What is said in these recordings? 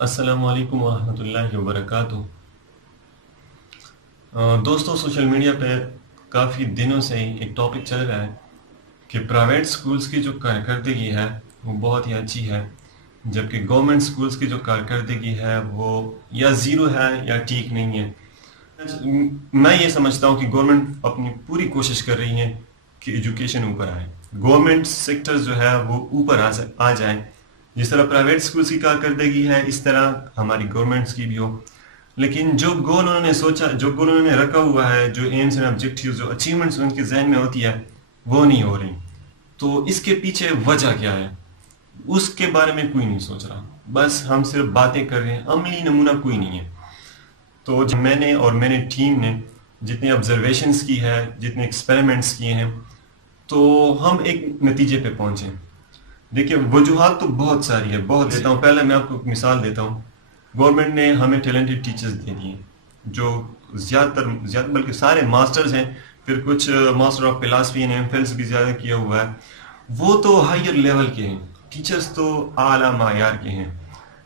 السلام علیکم ورحمۃ اللہ وبرکاتہ۔ دوستوں، سوشل میڈیا پہ کافی دنوں سے ہی ایک ٹاپک چل رہا ہے کہ پرائیویٹ سکولز کی جو کارکردگی ہے وہ بہت ہی اچھی ہے، جبکہ گورنمنٹ سکولز کی جو کارکردگی ہے وہ یا زیرو ہے یا ٹھیک نہیں ہے۔ میں یہ سمجھتا ہوں کہ گورنمنٹ اپنی پوری کوشش کر رہی ہے کہ ایجوکیشن اوپر آئے، گورنمنٹ سیکٹر جو ہے وہ اوپر آ جائیں۔ جس طرح پرائیویٹ سکولز کی کارکردگی ہے اس طرح ہماری گورنمنٹس کی بھی ہو، لیکن جو گول انہوں نے سوچا، جو گول انہوں نے رکھا ہوا ہے، جو ایمز اینڈ آبجیکٹیوز، جو اچیومنٹس ان کے ذہن میں ہوتی ہے وہ نہیں ہو رہی۔ تو اس کے پیچھے وجہ کیا ہے اس کے بارے میں کوئی نہیں سوچ رہا، بس ہم صرف باتیں کر رہے ہیں، عملی نمونہ کوئی نہیں ہے۔ تو میں نے اور میری ٹیم نے جتنے آبزرویشنس کی ہے، جتنے ایکسپیریمنٹس کیے ہیں، تو ہم ایک نتیجے پہ پہنچے۔ دیکھیے، وجوہات تو بہت ساری ہے، بہت دیتا ہوں۔ پہلے میں آپ کو ایک مثال دیتا ہوں۔ گورنمنٹ نے ہمیں ٹیلنٹڈ ٹیچرز دے دیے جو زیادہ بلکہ سارے ماسٹرز ہیں، پھر کچھ ماسٹر آف فلاسفی نے فلس بھی زیادہ کیا ہوا ہے، وہ تو ہائر لیول کے ہیں، ٹیچرز تو اعلیٰ معیار کے ہیں۔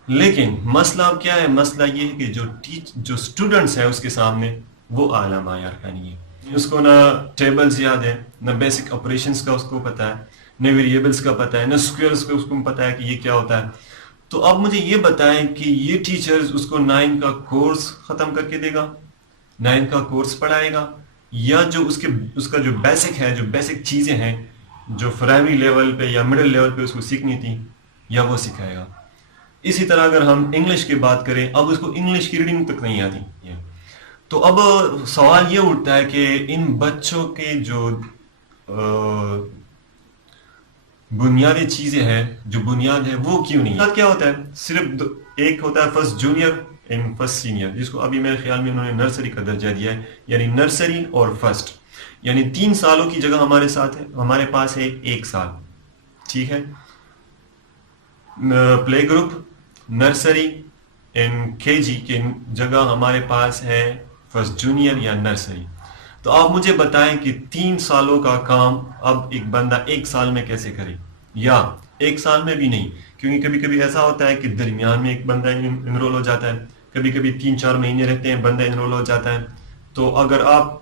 لیکن مسئلہ اب کیا ہے؟ مسئلہ یہ ہے کہ جو اسٹوڈنٹس ہیں اس کے سامنے وہ اعلیٰ معیار کا نہیں ہے۔ اس کو نہ ٹیبلز یاد ہے، نہ بیسک آپریشنس کا اس کو پتہ ہے، نہ ویریبلس کا پتہ ہے، نہ اسکوئرس کا اس کو پتہ ہے کہ یہ کیا ہوتا ہے۔ تو اب مجھے یہ بتائیں کہ یہ ٹیچرز اس کو 9 کا کورس ختم کر کے دے گا، 9 کا کورس پڑھائے گا، یا جو اس کا جو بیسک ہے، جو بیسک چیزیں ہیں جو پرائمری لیول پہ یا مڈل لیول پہ اس کو سیکھنی تھی، یا وہ سکھائے گا۔ اسی طرح اگر ہم انگلش کی بات کریں، اب اس کو انگلش کی ریڈنگ تک نہیں آتی ہے۔ تو اب سوال یہ اٹھتا ہے کہ ان بچوں کے جو بنیادی چیزیں ہیں، جو بنیاد ہے وہ کیوں نہیں ہے؟ کیا ہوتا ہے؟ صرف ایک ہوتا ہے first junior and first senior, جس کو ابھی میرے خیال میں انہوں نے نرسری کا درجہ دیا ہے، یعنی نرسری اور فرسٹ، یعنی 3 سالوں کی جگہ ہمارے پاس ہے 1 سال، ٹھیک ہے۔ پلے گروپ، نرسری اینڈ کے جی کی جگہ ہمارے پاس ہے فرسٹ جونیئر یا نرسری۔ تو آپ مجھے بتائیں کہ 3 سالوں کا کام اب ایک بندہ 1 سال میں کیسے کرے، یا 1 سال میں بھی نہیں، کیونکہ کبھی کبھی ایسا ہوتا ہے کہ درمیان میں ایک بندہ انرول ہو جاتا ہے، کبھی کبھی 3-4 مہینے رہتے ہیں، بندہ انرول ہو جاتا ہے۔ تو اگر آپ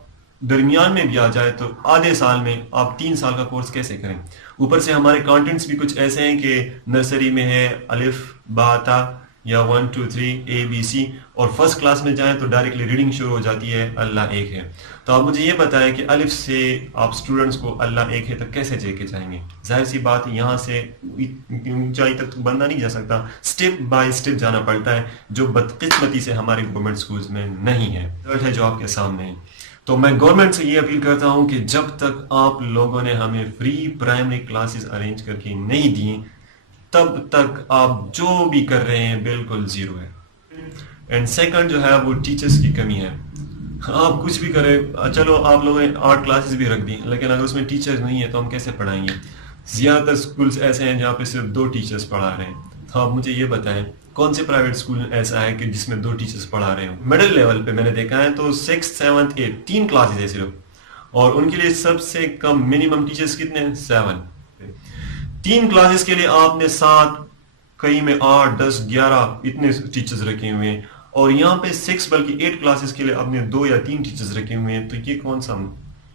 درمیان میں بھی آ جائے تو آدھے سال میں آپ 3 سال کا کورس کیسے کریں؟ اوپر سے ہمارے کانٹینٹس بھی کچھ ایسے ہیں کہ نرسری میں ہے الف با تا یا 1 2 3 اے بی سی، اور فرسٹ کلاس میں جائیں تو ڈائریکٹلی ریڈنگ شروع ہو جاتی ہے اللہ ایک ہے۔ تو آپ مجھے یہ بتائیں کہ الف سے آپ اسٹوڈنٹس کو اللہ ایک ہے تک کیسے لے کے جائیں گے؟ ظاہر سی بات ہے یہاں سے اونچائی تک تو بندہ نہیں جا سکتا، اسٹیپ بائی اسٹیپ جانا پڑتا ہے، جو بدقسمتی سے ہمارے گورنمنٹ سکولز میں نہیں ہے جو آپ کے سامنے ہے۔ تو میں گورنمنٹ سے یہ اپیل کرتا ہوں کہ جب تک آپ لوگوں نے ہمیں فری پرائمری کلاسز ارینج کر کے نہیں دی، تب تک آپ جو بھی کر رہے ہیں بالکل زیرو ہے۔ اینڈ سیکنڈ جو ہے وہ ٹیچرز کی کمی ہے۔ آپ کچھ بھی کریں، چلو آپ لوگوں نے 8 کلاسز بھی رکھ دی، لیکن اگر اس میں ٹیچرز نہیں ہے تو ہم کیسے پڑھائیں گے؟ زیادہ تر اسکولس ایسے ہیں جہاں پہ صرف 2 ٹیچرز پڑھا رہے ہیں۔ تو آپ مجھے یہ بتائیں کون سے پرائیویٹ اسکول ایسا ہے کہ جس میں 2 ٹیچرز پڑھا رہے ہوں؟ مڈل لیول پہ میں نے دیکھا ہے تو 6th 7th 8 3 کلاسز ہے صرف، اور ان کے لیے سب سے کم منیمم ٹیچرز کتنے ہیں؟ 7۔ 3 کلاسز کے لیے آپ نے 7، کئی میں 8 10 11 اتنے ٹیچرز رکھے ہوئے ہیں، اور یہاں پہ 6 بلکہ 8 کلاسز کے لیے آپ نے 2 یا 3 ٹیچرز رکھے ہوئے ہیں۔ تو یہ کون سا،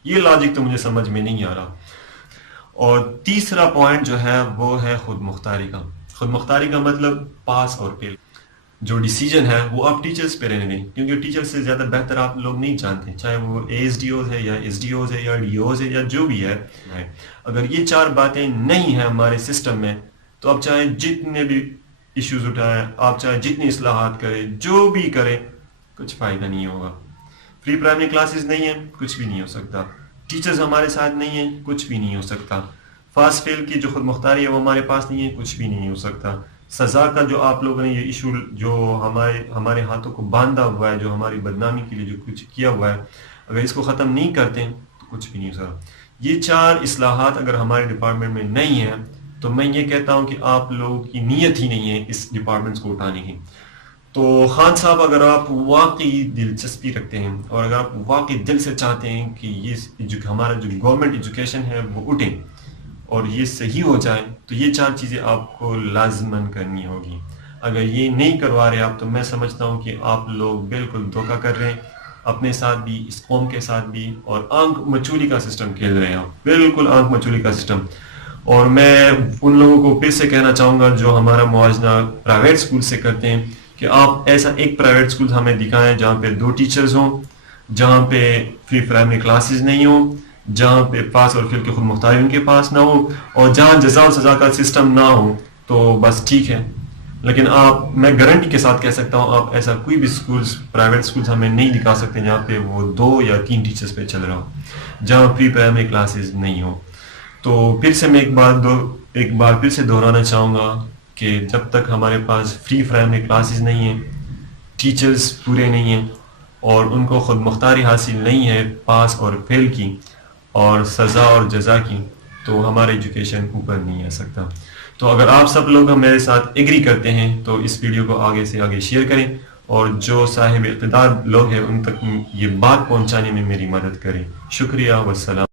یہ لاجک تو مجھے سمجھ میں نہیں آ رہا۔ اور تیسرا پوائنٹ جو ہے وہ ہے خود مختاری کا۔ خود مختاری کا مطلب پاس اور فیل، جو ڈیسیجن ہے وہ آپ ٹیچرز پہ رہنے دیں، کیونکہ ٹیچر سے زیادہ بہتر آپ لوگ نہیں جانتے، چاہے وہ اے ایس ڈی اوز ہے یا ایس ڈی اوز ہے یا ڈی اوز ہے یا جو بھی ہے۔ اگر یہ 4 باتیں نہیں ہیں ہمارے سسٹم میں تو آپ چاہے جتنے بھی ایشوز اٹھائیں، آپ چاہے جتنی اصلاحات کریں، جو بھی کریں، کچھ فائدہ نہیں ہوگا۔ فری پرائمری کلاسز نہیں ہیں، کچھ بھی نہیں ہو سکتا۔ ٹیچرز ہمارے ساتھ نہیں ہیں، کچھ بھی نہیں ہو سکتا۔ پاس فیل کی جو خود مختاری ہے وہ ہمارے پاس نہیں ہے، کچھ بھی نہیں ہو سکتا۔ سزا کا جو آپ لوگوں نے یہ ایشو جو ہمارے ہاتھوں کو باندھا ہوا ہے، جو ہماری بدنامی کے لیے جو کچھ کیا ہوا ہے، اگر اس کو ختم نہیں کرتے تو کچھ بھی نہیں ہو سکتا۔ یہ 4 اصلاحات اگر ہمارے ڈپارٹمنٹ میں نہیں ہیں تو میں یہ کہتا ہوں کہ آپ لوگوں کی نیت ہی نہیں ہے اس ڈپارٹمنٹس کو اٹھانے کی۔ تو خان صاحب، اگر آپ واقعی دلچسپی رکھتے ہیں اور اگر آپ واقعی دل سے چاہتے ہیں کہ یہ ہمارا جو گورنمنٹ ایجوکیشن ہے وہ اٹھے اور یہ صحیح ہو جائے، تو یہ 4 چیزیں آپ کو لازماً کرنی ہوگی۔ اگر یہ نہیں کروا رہے آپ تو میں سمجھتا ہوں کہ آپ لوگ بالکل دھوکہ کر رہے ہیں اپنے ساتھ بھی, اس قوم کے ساتھ بھی, اور آنکھ مچولی کا سسٹم کھیل رہے ہیں آپ, بالکل آنکھ مچولی کا سسٹم. اور میں ان لوگوں کو پھر سے کہنا چاہوں گا جو ہمارا موازنہ پرائیویٹ اسکول سے کرتے ہیں کہ آپ ایسا ایک پرائیویٹ اسکول ہمیں دکھائیں جہاں پہ 2 ٹیچرز ہوں, جہاں پہ فری پرائمری کلاسز نہیں ہوں, جہاں پہ پاس اور فیل کی خود مختاری ان کے پاس نہ ہو, اور جہاں جزا و سزا کا سسٹم نہ ہو, تو بس ٹھیک ہے. لیکن میں گارنٹی کے ساتھ کہہ سکتا ہوں آپ ایسا کوئی بھی اسکولس پرائیویٹ اسکولس ہمیں نہیں دکھا سکتے جہاں پہ وہ 2 یا 3 ٹیچرز پہ چل رہا ہو, جہاں پری پرائمری کلاسز نہیں ہو. تو پھر سے میں ایک بار پھر سے دہرانا چاہوں گا کہ جب تک ہمارے پاس فری پرائمری کلاسز نہیں ہیں, ٹیچرز پورے نہیں ہیں, اور ان کو خود مختاری حاصل نہیں ہے پاس اور فیل کی اور سزا اور جزا کی, تو ہمارا ایجوکیشن اوپر نہیں آ سکتا. تو اگر آپ سب لوگ میرے ساتھ ایگری کرتے ہیں تو اس ویڈیو کو آگے سے آگے شیئر کریں, اور جو صاحب اقتدار لوگ ہیں ان تک یہ بات پہنچانے میں میری مدد کریں. شکریہ, والسلام.